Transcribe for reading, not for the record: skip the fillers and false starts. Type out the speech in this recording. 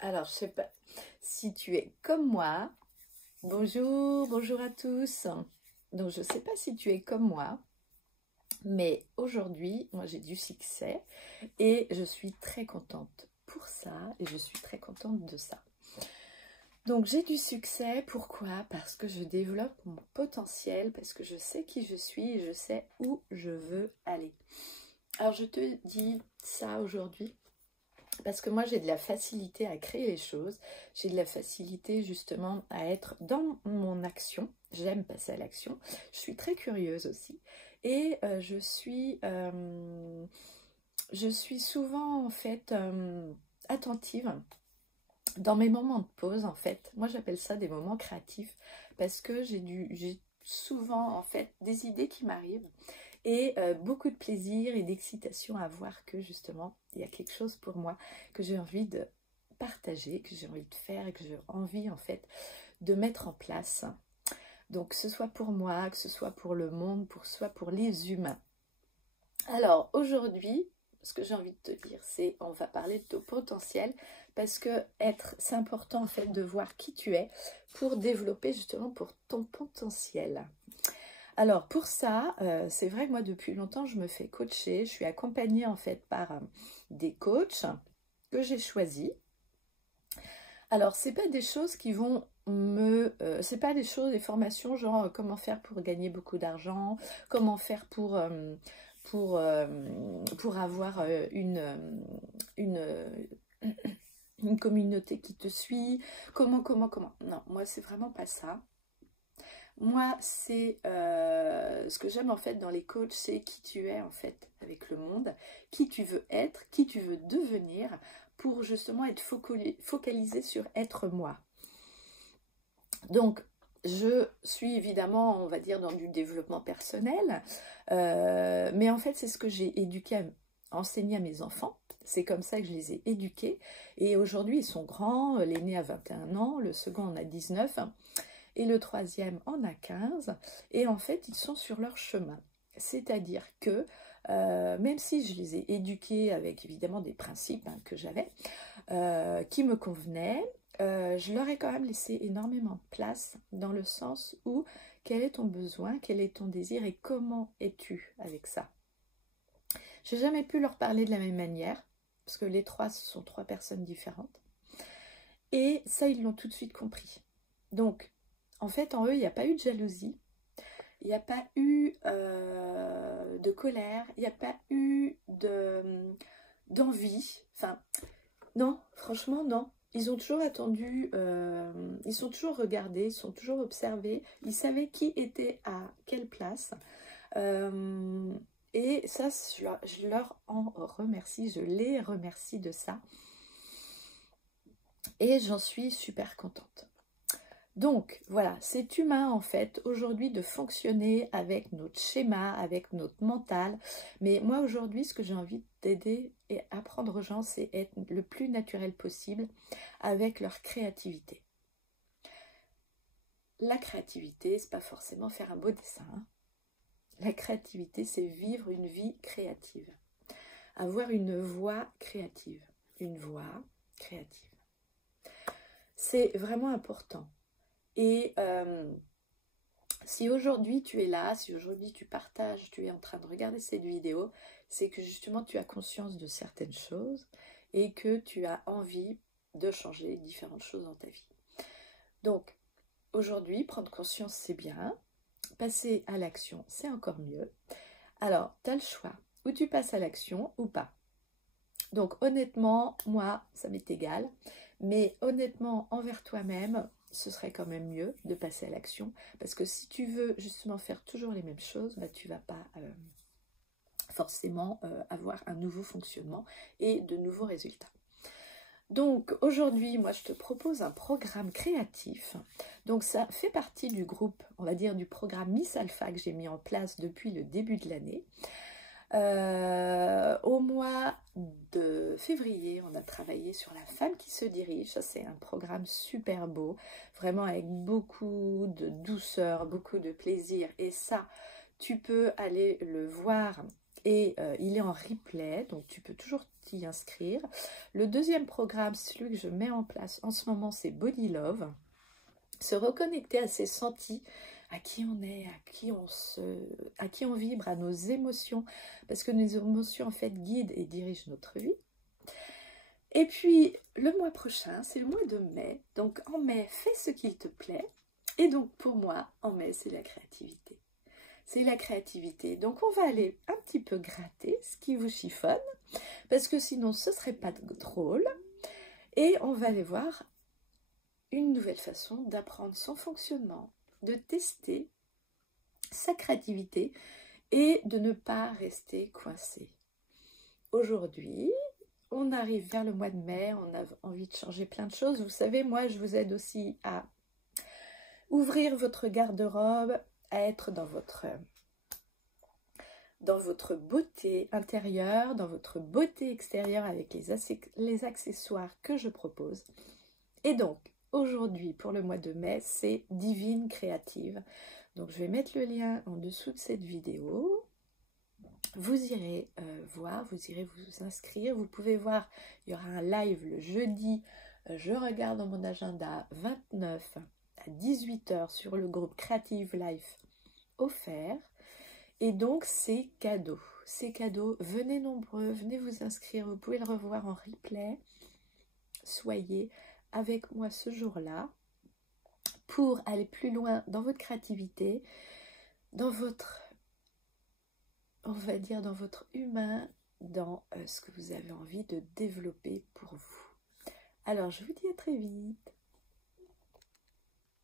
Alors, je sais pas si tu es comme moi. Bonjour, bonjour à tous. Donc, je sais pas si tu es comme moi, mais aujourd'hui, moi, j'ai du succès et je suis très contente pour ça et je suis très contente de ça. Donc, j'ai du succès, pourquoi? Parce que je développe mon potentiel, parce que je sais qui je suis et je sais où je veux aller. Alors, je te dis ça aujourd'hui parce que moi, j'ai de la facilité à créer les choses. J'ai de la facilité justement à être dans mon action. J'aime passer à l'action. Je suis très curieuse aussi. Et je suis souvent en fait attentive dans mes moments de pause en fait. Moi, j'appelle ça des moments créatifs parce que j'ai souvent en fait des idées qui m'arrivent et beaucoup de plaisir et d'excitation à voir que justement il y a quelque chose pour moi que j'ai envie de partager, que j'ai envie de faire et que j'ai envie en fait de mettre en place. Donc que ce soit pour moi, que ce soit pour le monde, que ce soit pour les humains. Alors aujourd'hui, ce que j'ai envie de te dire, c'est on va parler de ton potentiel parce que c'est important en fait de voir qui tu es pour développer justement pour ton potentiel. Alors pour ça, c'est vrai que moi depuis longtemps je me fais coacher, je suis accompagnée en fait par des coachs que j'ai choisis. Alors c'est pas des choses qui vont c'est pas des choses, des formations genre comment faire pour gagner beaucoup d'argent, comment faire pour avoir une, une communauté qui te suit, comment. Non, moi c'est vraiment pas ça. Moi, c'est ce que j'aime en fait dans les coachs, c'est qui tu es en fait avec le monde, qui tu veux être, qui tu veux devenir pour justement être focalisé sur être moi. Donc, je suis évidemment, on va dire, dans du développement personnel, mais en fait, c'est ce que j'ai enseigné à mes enfants. C'est comme ça que je les ai éduqués. Et aujourd'hui, ils sont grands. L'aîné a 21 ans, le second en a 19. Et le troisième en a 15, et en fait ils sont sur leur chemin. C'est-à-dire que même si je les ai éduqués avec évidemment des principes que j'avais, qui me convenaient, je leur ai quand même laissé énormément de place dans le sens où quel est ton besoin, quel est ton désir et comment es-tu avec ça. J'ai jamais pu leur parler de la même manière, parce que les trois, ce sont trois personnes différentes. Et ça, ils l'ont tout de suite compris. Donc, en fait, en eux, il n'y a pas eu de jalousie, il n'y a pas eu de colère, il n'y a pas eu d'envie. Enfin, non, franchement, non. Ils ont toujours attendu, ils sont toujours regardés, ils sont toujours observés, ils savaient qui était à quelle place. Et ça, je leur en remercie, je les remercie de ça. Et j'en suis super contente. Donc, voilà, c'est humain en fait, aujourd'hui, de fonctionner avec notre schéma, avec notre mental. Mais moi, aujourd'hui, ce que j'ai envie d'aider et apprendre aux gens, c'est être le plus naturel possible avec leur créativité. La créativité, c'est pas forcément faire un beau dessin. Hein. La créativité, c'est vivre une vie créative. Avoir une voix créative. Une voix créative. C'est vraiment important. Et si aujourd'hui tu es là, si aujourd'hui tu partages, tu es en train de regarder cette vidéo, c'est que justement tu as conscience de certaines choses et que tu as envie de changer différentes choses dans ta vie. Donc aujourd'hui, prendre conscience c'est bien, passer à l'action c'est encore mieux. Alors tu as le choix, ou tu passes à l'action ou pas. Donc honnêtement, moi ça m'est égal, mais honnêtement envers toi-même, ce serait quand même mieux de passer à l'action, parce que si tu veux justement faire toujours les mêmes choses, bah, tu ne vas pas forcément avoir un nouveau fonctionnement et de nouveaux résultats. Donc aujourd'hui, moi je te propose un programme créatif. Donc ça fait partie du groupe, on va dire du programme Miss Alpha que j'ai mis en place depuis le début de l'année. Au mois de février, on a travaillé sur la femme qui se dirige. Ça, c'est un programme super beau, vraiment avec beaucoup de douceur, beaucoup de plaisir. Et ça, tu peux aller le voir et il est en replay, donc tu peux toujours t'y inscrire. Le deuxième programme, celui que je mets en place en ce moment, c'est Body Love. Se reconnecter à ses sentis, à qui on est, à qui on vibre, à nos émotions, parce que nos émotions en fait guident et dirigent notre vie. Et puis le mois prochain, c'est le mois de mai, donc en mai, fais ce qu'il te plaît. Et donc pour moi, en mai, c'est la créativité. C'est la créativité. Donc on va aller un petit peu gratter ce qui vous chiffonne, parce que sinon ce serait pas drôle. Et on va aller voir une nouvelle façon d'apprendre son fonctionnement, de tester sa créativité et de ne pas rester coincé. Aujourd'hui, on arrive vers le mois de mai, on a envie de changer plein de choses. Vous savez, moi, je vous aide aussi à ouvrir votre garde-robe, à être dans votre beauté intérieure, dans votre beauté extérieure avec les accessoires que je propose. Et donc, aujourd'hui, pour le mois de mai, c'est Divine Créative. Donc, je vais mettre le lien en dessous de cette vidéo. Vous irez voir, vous irez vous inscrire. Vous pouvez voir, il y aura un live le jeudi. Je regarde dans mon agenda 29 à 18 h sur le groupe Creative Life offert. Et donc, c'est cadeau. C'est cadeau. Venez nombreux, venez vous inscrire. Vous pouvez le revoir en replay. Soyez avec moi ce jour-là pour aller plus loin dans votre créativité, dans votre, on va dire, dans votre humain, dans ce que vous avez envie de développer pour vous. Alors, je vous dis à très vite.